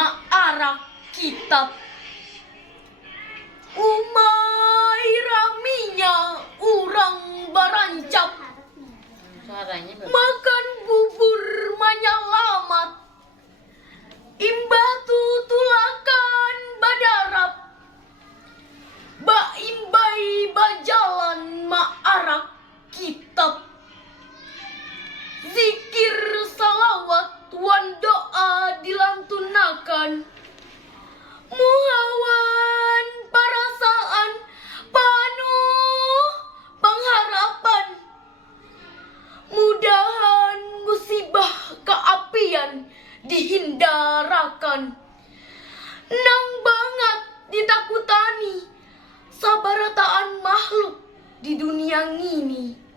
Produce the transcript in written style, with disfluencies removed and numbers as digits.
Ma'arak kitab umay raminya urang barancap. Suaranya Makan bubur manyalamat imbah tutulakan badarap. Ba imbai bajalan ma'arak kitab. Zikir salawat wan doa dilantunakan. Muhawan perasaan penuh pengharapan. Mudahan musibah keapian dihindarakan. Nang banget ditakutani sabarataan makhluk di dunia ini.